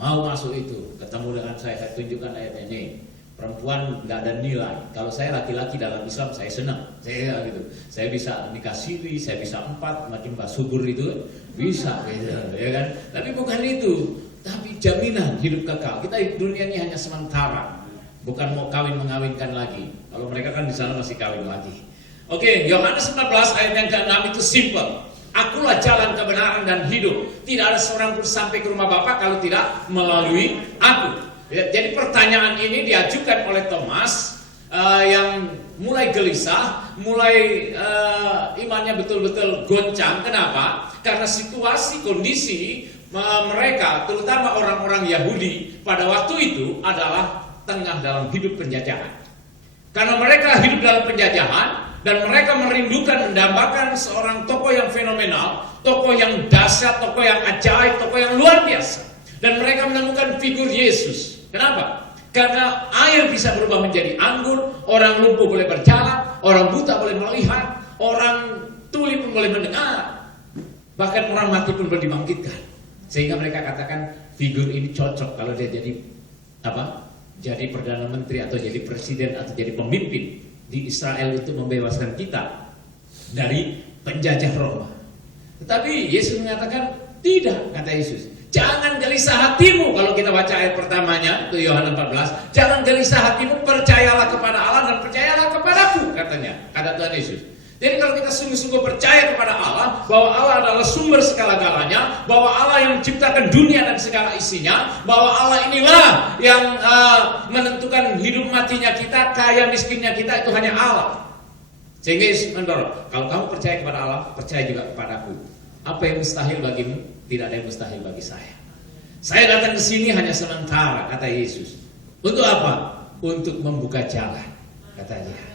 mau masuk itu, ketemu dengan saya tunjukkan ayat ini. Perempuan nggak ada nilai. Kalau saya laki-laki dalam Islam saya senang, saya gitu. Saya bisa nikah siri, saya bisa 4 macam Mbak Subur itu bisa, gitu, ya kan? Tapi bukan itu, tapi jaminan hidup kekal. Kita dunia ini hanya sementara, bukan mau kawin mengawinkan lagi. Kalau mereka kan di sana masih kawin lagi. Oke, Yohanes 14 ayat yang ke-6 itu simple. Akulah jalan kebenaran dan hidup. Tidak ada seorang pun sampai ke rumah Bapa kalau tidak melalui aku. Ya, jadi pertanyaan ini diajukan oleh Thomas yang mulai gelisah, mulai imannya betul-betul goncang. Kenapa? Karena situasi, kondisi mereka, terutama orang-orang Yahudi pada waktu itu adalah tengah dalam hidup penjajahan. Karena mereka hidup dalam penjajahan dan mereka merindukan mendambakan seorang tokoh yang fenomenal, tokoh yang dahsyat, tokoh yang ajaib, tokoh yang luar biasa. Dan mereka menemukan figur Yesus. Kenapa? Karena air bisa berubah menjadi anggur, orang lumpuh boleh berjalan, orang buta boleh melihat, orang tuli pun boleh mendengar, bahkan orang mati pun boleh dibangkitkan. Sehingga mereka katakan figur ini cocok kalau dia jadi apa? Jadi perdana menteri atau jadi presiden atau jadi pemimpin di Israel itu membebaskan kita dari penjajah Roma. Tetapi Yesus mengatakan tidak, kata Yesus. Jangan gelisah hatimu. Kalau kita baca ayat pertamanya itu Yohanes 14, jangan gelisah hatimu, percayalah kepada Allah dan percayalah kepadaku, katanya, kata Tuhan Yesus. Jadi kalau kita sungguh-sungguh percaya kepada Allah, bahwa Allah adalah sumber segala-galanya, bahwa Allah yang menciptakan dunia dan segala isinya, bahwa Allah inilah yang menentukan hidup matinya kita, kaya miskinnya kita, itu hanya Allah. Sehingga Yesus mendorong, kalau kamu percaya kepada Allah, percaya juga kepadaku. Apa yang mustahil bagimu, tidak ada yang mustahil bagi saya. Saya datang ke sini hanya sementara, kata Yesus. Untuk apa? Untuk membuka jalan, katanya.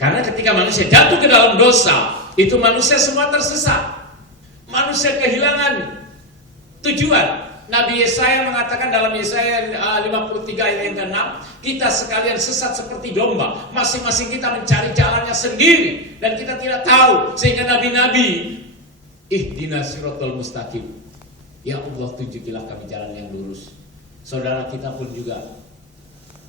Karena ketika manusia jatuh ke dalam dosa, itu manusia semua tersesat. Manusia kehilangan tujuan. Nabi Yesaya mengatakan dalam Yesaya 53 ayat yang ke-6, kita sekalian sesat seperti domba. Masing-masing kita mencari jalannya sendiri dan kita tidak tahu. Sehingga nabi-nabi, ihdinas siratal mustaqim. Ya Allah, tunjukilah kami jalan yang lurus. Saudara kita pun juga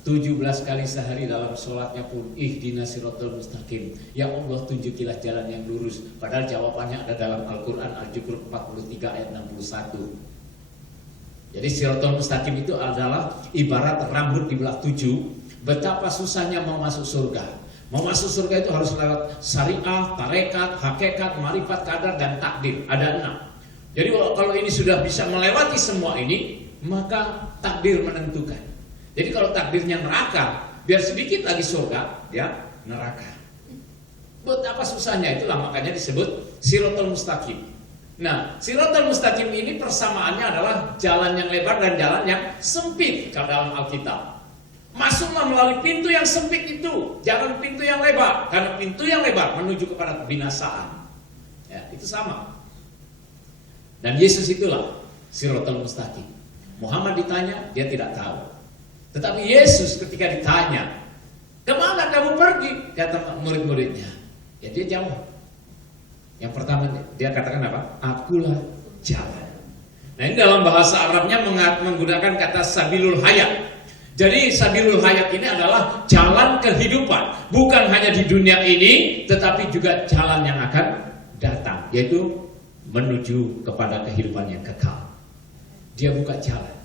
17 kali sehari dalam sholatnya pun ihdinas siratal mustaqim. Ya Allah, tunjukilah jalan yang lurus. Padahal jawabannya ada dalam Al-Quran Al-Jukr 43 ayat 61. Jadi siratal mustaqim itu adalah ibarat rambut dibelah 7. Betapa susahnya mau masuk surga. Mau masuk surga itu harus lewat syariah, tarekat, hakikat, marifat, kadar, dan takdir. Ada 6. Jadi kalau ini sudah bisa melewati semua ini, maka takdir menentukan. Jadi kalau takdirnya neraka, biar sedikit lagi surga, ya neraka. Betapa susahnya, itulah makanya disebut siratal mustaqim. Nah, siratal mustaqim ini persamaannya adalah jalan yang lebar dan jalan yang sempit kalau dalam Alkitab. Masuklah melalui pintu yang sempit itu, jangan pintu yang lebar. Karena pintu yang lebar menuju kepada kebinasaan. Ya, itu sama. Dan Yesus itulah siratal mustaqim. Muhammad ditanya, dia tidak tahu. Tetapi Yesus ketika ditanya, kemana kamu pergi? Kata murid-muridnya. Ya dia jawab. Yang pertama dia katakan apa? Akulah jalan. Nah ini dalam bahasa Arabnya menggunakan kata sabilul hayat. Jadi sabilul hayat ini adalah jalan kehidupan. Bukan hanya di dunia ini, tetapi juga jalan yang akan datang. Yaitu menuju kepada kehidupan yang kekal. Dia buka jalan.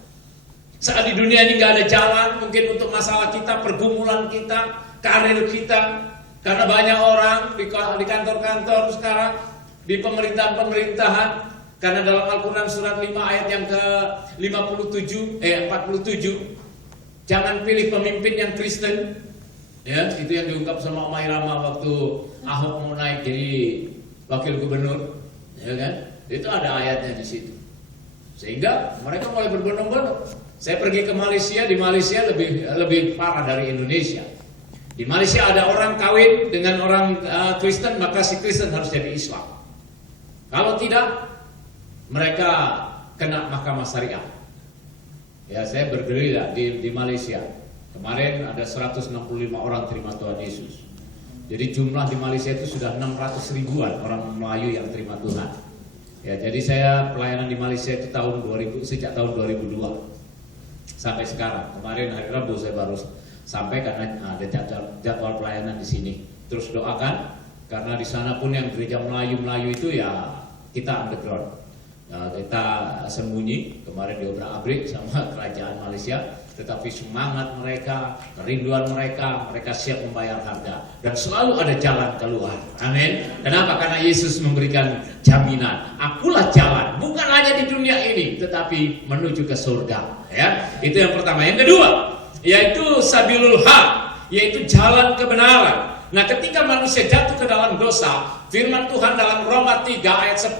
Saat di dunia ini gak ada jalan, mungkin untuk masalah kita, pergumulan kita, karir kita. Karena banyak orang di kantor-kantor sekarang, di pemerintahan-pemerintahan. Karena dalam Al-Quran surat 5 ayat yang ke-47, 47, jangan pilih pemimpin yang Kristen. Ya, itu yang diungkap sama Omai Rama waktu Ahok mau naik jadi wakil gubernur, ya kan? Itu ada ayatnya di situ. Sehingga mereka mulai berbondong-bondong. Saya pergi ke Malaysia, di Malaysia lebih parah dari Indonesia. Di Malaysia ada orang kawin dengan orang Kristen, maka si Kristen harus jadi Islam. Kalau tidak, mereka kena mahkamah syariah. Ya, saya bergerilya di Malaysia. Kemarin ada 165 orang terima Tuhan Yesus. Jadi jumlah di Malaysia itu sudah 600 ribuan orang Melayu yang terima Tuhan. Ya, jadi saya pelayanan di Malaysia itu sejak tahun 2002 sampai sekarang. Kemarin hari Rabu saya baru sampai karena ada jadwal pelayanan di sini. Terus doakan karena di sana pun yang gereja Melayu itu ya kita underground. Kita sembunyi, kemarin diobrak-abrik sama kerajaan Malaysia, tetapi semangat mereka, kerinduan mereka siap membayar harga dan selalu ada jalan keluar. Amin. Kenapa? Karena Yesus memberikan jaminan. Akulah jalan, bukan hanya di dunia ini, tetapi menuju ke surga. Ya, itu yang pertama. Yang kedua, yaitu sabilul haq, yaitu jalan kebenaran. Nah, ketika manusia jatuh ke dalam dosa, firman Tuhan dalam Roma 3 ayat 10,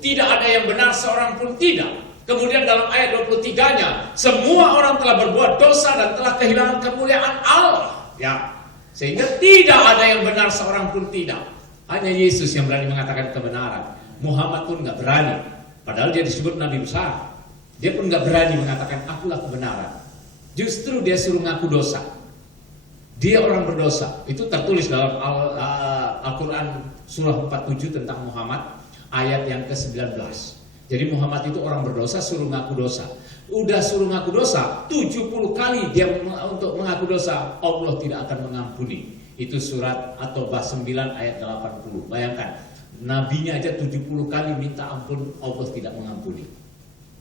tidak ada yang benar seorang pun tidak. Kemudian dalam ayat 23-nya, semua orang telah berbuat dosa dan telah kehilangan kemuliaan Allah. Ya, sehingga tidak ada yang benar seorang pun tidak. Hanya Yesus yang berani mengatakan kebenaran. Muhammad pun nggak berani. Padahal dia disebut Nabi besar. Dia pun nggak berani mengatakan akulah kebenaran. Justru dia suruh ngaku dosa. Dia orang berdosa. Itu tertulis dalam Al-Quran surah 47 tentang Muhammad ayat yang ke-19. Jadi Muhammad itu orang berdosa, suruh ngaku dosa. Udah suruh ngaku dosa 70 kali dia untuk mengaku dosa, Allah tidak akan mengampuni. Itu surat At-Taubah 9 ayat 80. Bayangkan, nabinya aja 70 kali minta ampun, Allah tidak mengampuni.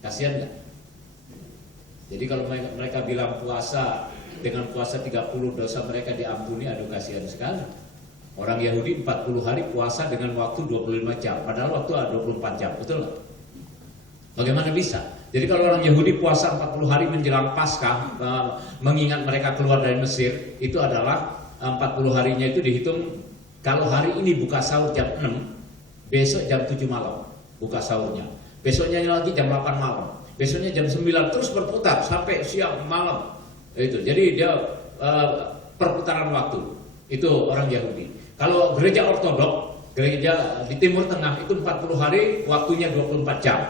Kasihan gak? Jadi kalau mereka bilang puasa, dengan puasa 30 dosa mereka diampuni, aduh kasihan sekali. Orang Yahudi 40 hari puasa dengan waktu 25 jam, padahal waktu 24 jam, betul gak? Bagaimana bisa? Jadi kalau orang Yahudi puasa 40 hari menjelang Paskah, mengingat mereka keluar dari Mesir, itu adalah 40 harinya itu dihitung, kalau hari ini buka sahur jam 6, besok jam 7 malam buka sahurnya. Besoknya lagi jam 8 malam, besoknya jam 9, terus berputar sampai siang malam. Itu. Jadi dia perputaran waktu. Itu orang Yahudi. Kalau gereja Ortodok, gereja di Timur Tengah itu 40 hari, waktunya 24 jam.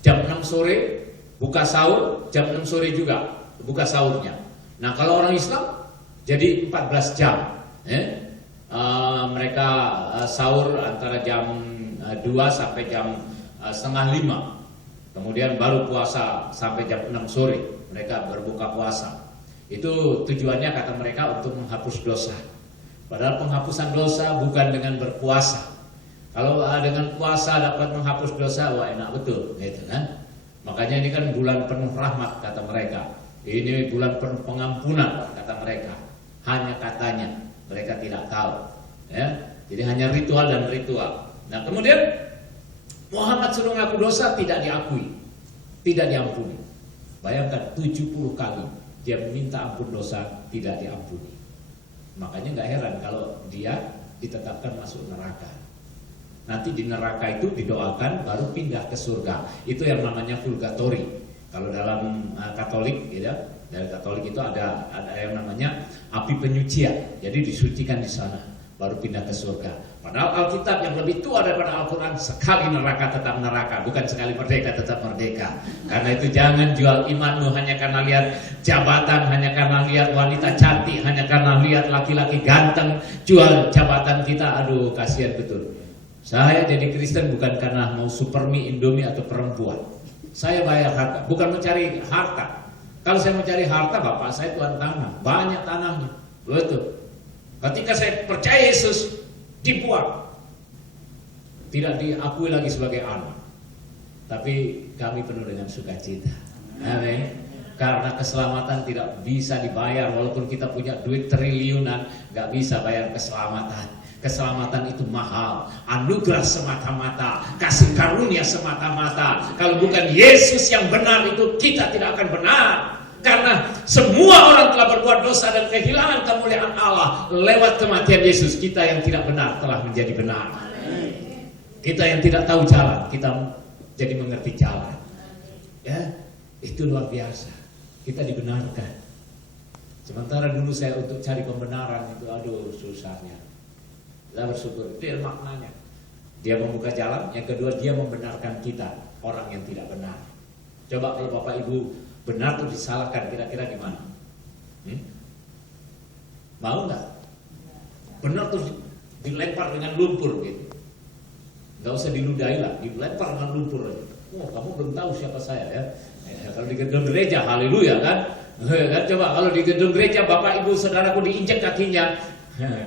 Jam 6 sore buka sahur, jam 6 sore juga buka sahurnya. Nah, kalau orang Islam jadi 14 jam. Mereka sahur antara jam 2 sampai jam setengah 5. Kemudian baru puasa sampai jam 6 sore. Mereka berbuka puasa. Itu tujuannya kata mereka untuk menghapus dosa. Padahal penghapusan dosa bukan dengan berpuasa. Kalau dengan puasa dapat menghapus dosa, wah enak betul, gitu kan? Makanya ini kan bulan penuh rahmat kata mereka. Ini bulan penuh pengampunan kata mereka. Hanya katanya, mereka tidak tahu. Ya, jadi hanya ritual dan ritual. Nah kemudian Muhammad suruh ngaku dosa, tidak diakui, tidak diampuni. Bayangkan 70 kali dia minta ampun dosa, tidak diampuni. Makanya nggak heran kalau dia ditetapkan masuk neraka. Nanti di neraka itu didoakan baru pindah ke surga. Itu yang namanya purgatori. Kalau dalam Katolik, ya, dari Katolik itu ada yang namanya api penyucian. Jadi disucikan di sana, baru pindah ke surga. Padahal Alkitab yang lebih tua daripada Al-Quran, sekali neraka tetap neraka, bukan sekali merdeka tetap merdeka. Karena itu jangan jual imanmu hanya karena lihat jabatan, hanya karena lihat wanita cantik, hanya karena lihat laki-laki ganteng. Jual jabatan kita, aduh kasihan betul. Saya jadi Kristen bukan karena mau super mie, Indomie atau perempuan. Saya bayar harta, bukan mencari harta. Kalau saya mencari harta, bapak saya tuan tanah, banyak tanahnya, betul. Ketika saya percaya Yesus, dibuang, tidak diakui lagi sebagai anak. Tapi kami penuh dengan sukacita. Amin. Karena keselamatan tidak bisa dibayar, walaupun kita punya duit triliunan, nggak bisa bayar keselamatan. Keselamatan itu mahal, anugerah semata-mata, kasih karunia semata-mata. Kalau bukan Yesus yang benar, itu kita tidak akan benar. Karena semua orang telah berbuat dosa dan kehilangan kemuliaan Allah. Lewat kematian Yesus, kita yang tidak benar telah menjadi benar. Kita yang tidak tahu jalan, kita jadi mengerti jalan. Ya, itu luar biasa. Kita dibenarkan. Sementara dulu saya untuk cari pembenaran itu, aduh susahnya. Saya bersyukur, itu maknanya. Dia membuka jalan, yang kedua dia membenarkan kita, orang yang tidak benar. Coba kalau Bapak Ibu benar tuh disalahkan, kira-kira gimana? Mau nggak? Benar tuh dilempar dengan lumpur gitu. nggak usah diludahi lah, dilempar dengan lumpur aja. Oh, kamu belum tahu siapa saya ya. Kalau di gedung gereja, haleluya kan? Kan coba kalau di gedung gereja Bapak Ibu Saudaraku diinjek kakinya,